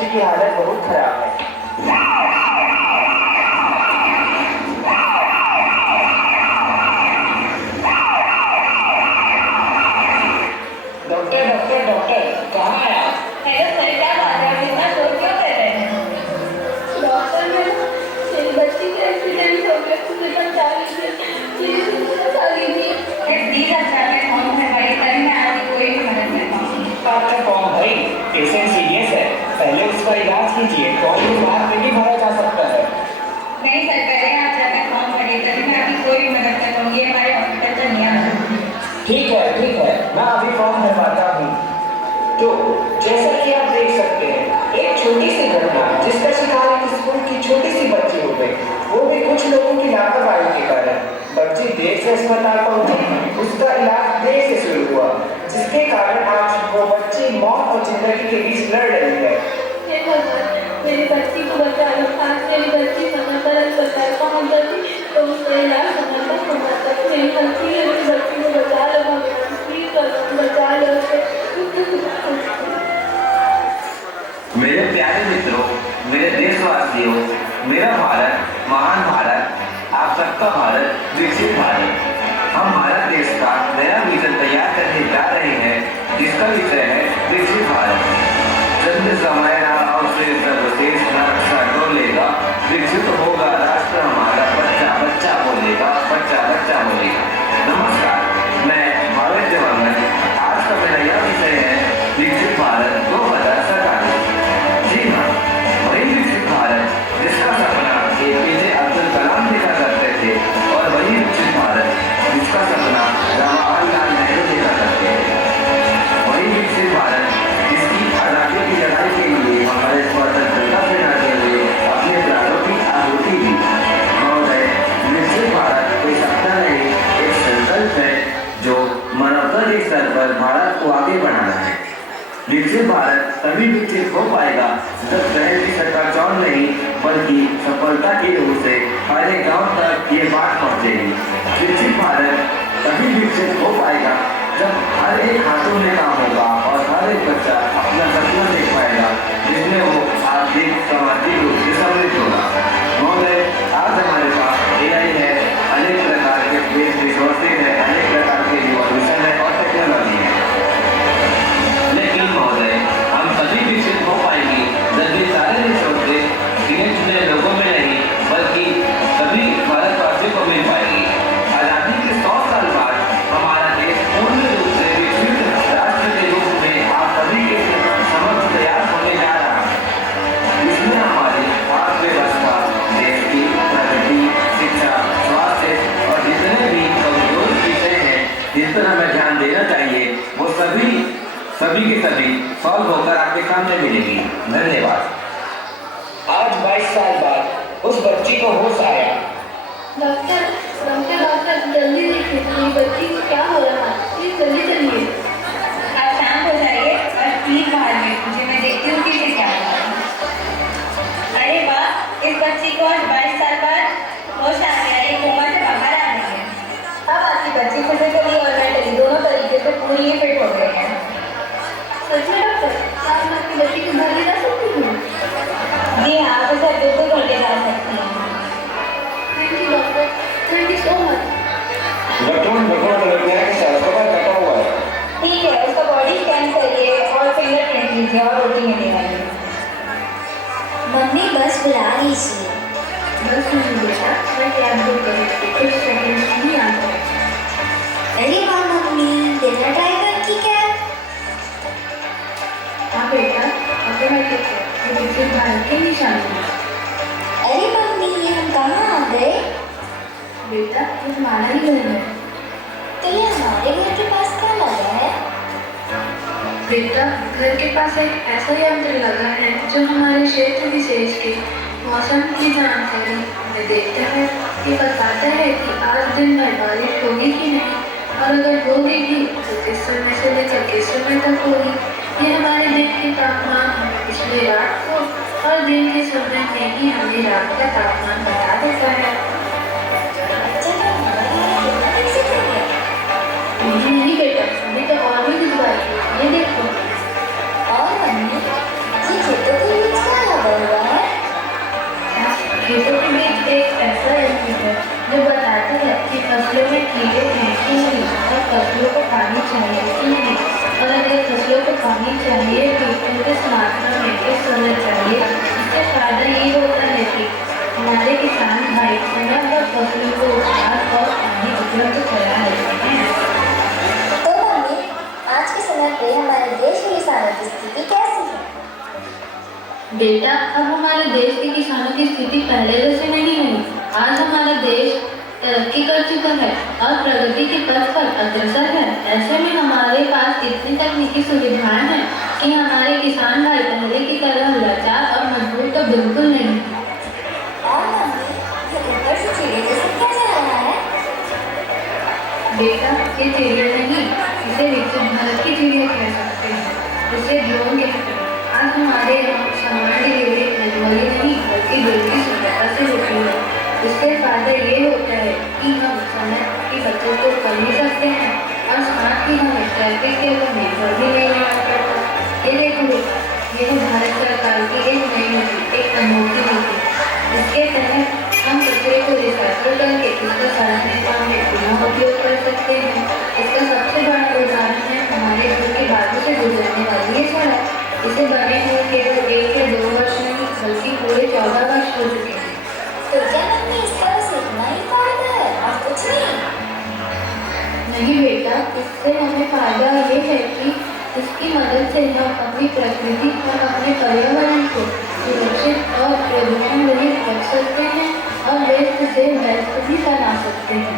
बच्ची की हालत बहुत खराब है। डॉक्टर डॉक्टर डॉक्टर, कहाँ है आप? हेलो सर, क्या बात है? आप इतना शोर क्यों कर रहे हैं? डॉक्टर, मेरी बच्ची का एक्सीडेंट हो गया, मुझे बचा लीजिए प्लीज, मुझे बचा लीजिए। प्लीज अच्छा, मैं फॉर्म भरवाइए, तभी मैं आपकी कोई भी मदद कर पाऊंगी। आपका फॉर्म भरी, पेशेंट सीरियस है, पहले उसका इलाज कीजिए। फॉर्म के बाद में भी भरा जा सकता है। नहीं सर, पहले आप जाकर फॉर्म भरिए, तभी मैं आपकी कोई भी मदद कर पाऊंगी। हमारे हॉस्पिटल का नियम है। ठीक है, मैं अभी फॉर्म भरवाता हूँ। तो जैसा कि आप देख सकते हैं, एक छोटी सी घटना जिसका शिकार एक स्कूल की छोटी सी बच्ची हो गई, वो भी कुछ लोगों की लापरवाही के कारण। बच्ची देर से अस्पताल पहुंची, उसका इलाज देर से शुरू हुआ, जिसके कारण आज वो बच्ची मौत और जिंदगी के बीच लड़ रही है। हे भगवान, मेरी बच्ची को बचा लो। आज मेरी बच्ची समय पर अस्पताल पहुंच जाती तो उसका इलाज समय पर हो जाता। मेरी बच्ची को बचा लो भगवान, प्लीज बचा लो उसे। मेरे प्यारे मित्रों, मेरे देशवासियों, मेरा भारत महान भारत, आप सबका भारत, विकसित भारत। हम भारत देश का नया विजन तैयार करने जा रहे हैं, जिसका विषय है विकसित भारत। चंद्र समाएगा अवश्य सर्वश्रेष्ठ रक्षा डोलेगा, विकसित होगा राष्ट्र हमारा, बच्चा बच्चा बोलेगा, बच्चा बच्चा बोलेगा। नमस्कार, मैं भारत जवान। आज का मेरा यह विषय है विकसित भारत 2047। जी हाँ, वही विकसित भारत जिसका सपना एपीजे अब्दुल कलाम देखा करते थे, और वही विकसित भारत जिसका सपना जवाहरलाल नेहरू देखा करते थे। वही विकसित भारत जिसकी आजादी की लड़ाई के लिए हमारे स्वतंत्रता सेनानियों ने अपने प्राणों की आहुति दी। महोदय, विकसित भारत कोई सपना नहीं, एक संकल्प है जो मानवता के स्तर पर भारत को आगे बढ़ाना है। विकसित भारत तभी विकसित हो पाएगा जब शहर की चकाचौंध नहीं, बल्कि सफलता की ओर से हर एक गांव तक ये बात पहुंचेगी। विकसित भारत तभी विकसित हो पाएगा जब हर एक हाथों में काम होगा और हर एक बच्चा अपना सपना देख पाएगा, जिसमें वो आर्थिक सामाजिक रूप से समृद्ध होगा। महोदय, आज हमारे पास AI है, अनेक प्रकार के रिसोर्सेज है, अनेक प्रकार के रिवॉल्यूशन है और टेक्नोलॉजी है। लेकिन महोदय, हम तभी विकसित हो पाएंगे जब ये सारे रिसोर्सेज गिने चुने लोगों में नहीं, बल्कि सभी भारतवासियों को मिल पाएंगे। आजादी के 100 साल बाद हमारा देश पूर्ण रूप से विकसित राष्ट्र के रूप में आप सभी के समक्ष तैयार होने जा रहा है। इसमें हमारी अर्थव्यवस्था, देश की प्रगति, शिक्षा, स्वास्थ्य और जितने भी कमजोर विषय हैं जिस पर हमें ध्यान देना चाहिए, वो सभी के सभी सॉल्व होकर आपके सामने मिलेगी। धन्यवाद। आज 22 साल बाद उस बच्ची को होश आया। डॉक्टर डॉक्टर डॉक्टर, जल्दी देखिए, मेरी बच्ची को क्या हो रहा है, प्लीज जल्दी चलिए। आप शांत हो जाइए और प्लीज बाहर वेट कीजिए, मैं देखती हूँ कि इसे क्या हुआ है। अरे वाह, इस बच्ची को आज 22 साल बाद होश आ गया, ये कोमा से बाहर आ गई है। अब आपकी बच्ची फिजिकली और मेंटली दोनों तरीके से पूरी फिट हो गई है। सच में डॉक्टर, क्या मैं आपकी बच्ची को घर ले जा सकती हूँ? जी हाँ, आप इसे बिल्कुल घर ले जा सकती हैं। Thank you doctor, thank you so much. कटा हुआ है। ठीक है, उसका बॉडी स्कैन करिए और फिंगरप्रिंट लीजिए और OT में लगाइए। मम्मी बस बुला रही थी। बस सुनिए बेटा, मैं कैब बुक करूँ, कुछ सेकंड ही आता है। अरे वाह मम्मी, बिना ड्राइवर की कैब? हाँ बेटा, ऑटोमेटिक है, ये विकसित भारत की निशानी है। अरे मम्मी, हम कहाँ आ गए? बेटा, ये तुम्हारा ही घर है। तो ये हमारे घर के पास क्या लगा है? बेटा, घर के पास एक ऐसा यंत्र लगा है जो हमारे क्षेत्र विशेष के मौसम की जानकारी हमें देता है। ये बताता है कि आज दिन भर बारिश होगी कि नहीं, और अगर होगी भी तो किस समय से लेकर किस समय तक होगी। ये हमारे दिन के तापमान हमें पिछले रात को और दिन के समय में ही हमें रात का तापमान बता देता है। अच्छा, तो हमारे यहाँ कितना विकसित हो गया? नहीं बेटा, अभी तो और भी दिखवाइए, ये देखो। और मम्मी, ये खेतों को चाहिए कि नहीं, और अगर फसलों को पानी चाहिए भी तो किस मात्रा में, किस समय चाहिए। इससे फायदा ये होता है कि हमारे किसान भाई समय पर फसलों को खाद और पानी उपलब्ध करा लेते हैं। तो मम्मी, आज के समय पे हमारे देश के किसानों की स्थिति कैसी है? बेटा, अब हमारे देश के किसानों की स्थिति पहले जैसे नहीं है। आज हमारा देश तरक्की कर चुका है और प्रगति के पथ पर अग्रसर है। ऐसे में हमारे पास इतनी तकनीकी सुविधाएं हैं कि हमारे किसान भाई पहले की तरह लाचार और मजबूर तो बिल्कुल नहीं है। और मम्मी, ये ऊपर से चिड़िया जैसे क्या चल रहा है? बेटा, ये चिड़िया नहीं, इसे विकसित भारत की चिड़िया कह सकते हैं। इसे ड्रोन कहते हैं। आज हमारे यहाँ सामान डिलीवरी मैनुअली नहीं बल्कि जल्दी सुविधा से होती है। इससे फायदा ये होता है कि हम समय की बचत तो कर ही सकते हैं और साथ ही हमें ट्रैफिक के ऊपर निर्भर भी नहीं रहना पड़ता। ये देखो, ये भारत सरकार की एक नई नीति, एक अनोखी नीति। इसके तहत हम कचरे को रिसाइकिल करके इसका सारे काम में पुनः उपयोग कर सकते हैं। इसका सबसे बड़ा उदाहरण है हमारे घर के बाजू से गुजरने वाली ये सड़क। इसे बने हुए केवल 1 या 2 वर्ष नहीं बल्कि पूरे 14 वर्ष हो चुके हैं। तो क्या मम्मी, इसका बस इतना ही फायदा है और कुछ नहीं? नहीं बेटा, इससे हमें फायदा ये है कि इसकी मदद से हम अपनी प्रकृति और अपने पर्यावरण को सुरक्षित और प्रदूषण रहित रख सकते हैं और वेस्ट से बेस्ट भी बना सकते हैं।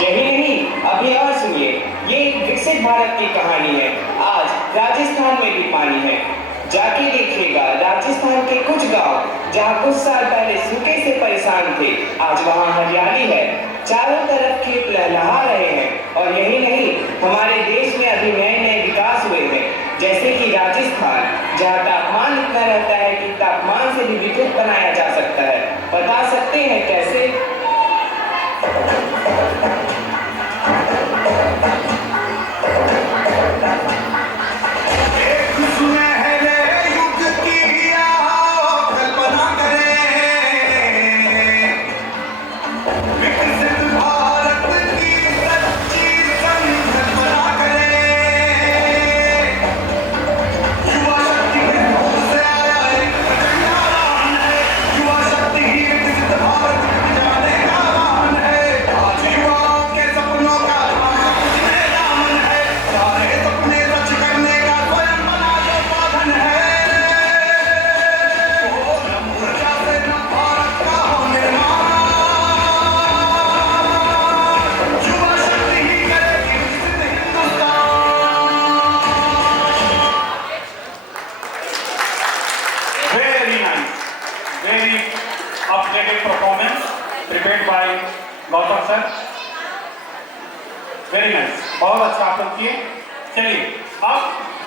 यही नहीं, अभी और सुनिए, ये एक विकसित भारत की कहानी है। आज राजस्थान में भी पानी है। जाके देखिएगा, राजस्थान के कुछ गांव जहां कुछ साल पहले सूखे से परेशान थे, आज वहां हरियाली है। चारों तरफ खेत लहलहा रहे हैं। और यही नहीं, हमारे देश में अभी नए नए विकास हुए हैं, जैसे कि राजस्थान, जहां तापमान इतना रहता है कि तापमान से भी विद्युत बनाया जा सकता है। बता सकते हैं कैसे? Very updated performance prepared by Gautam sir. Very nice, बहुत अच्छा आप लोग किए। चलिए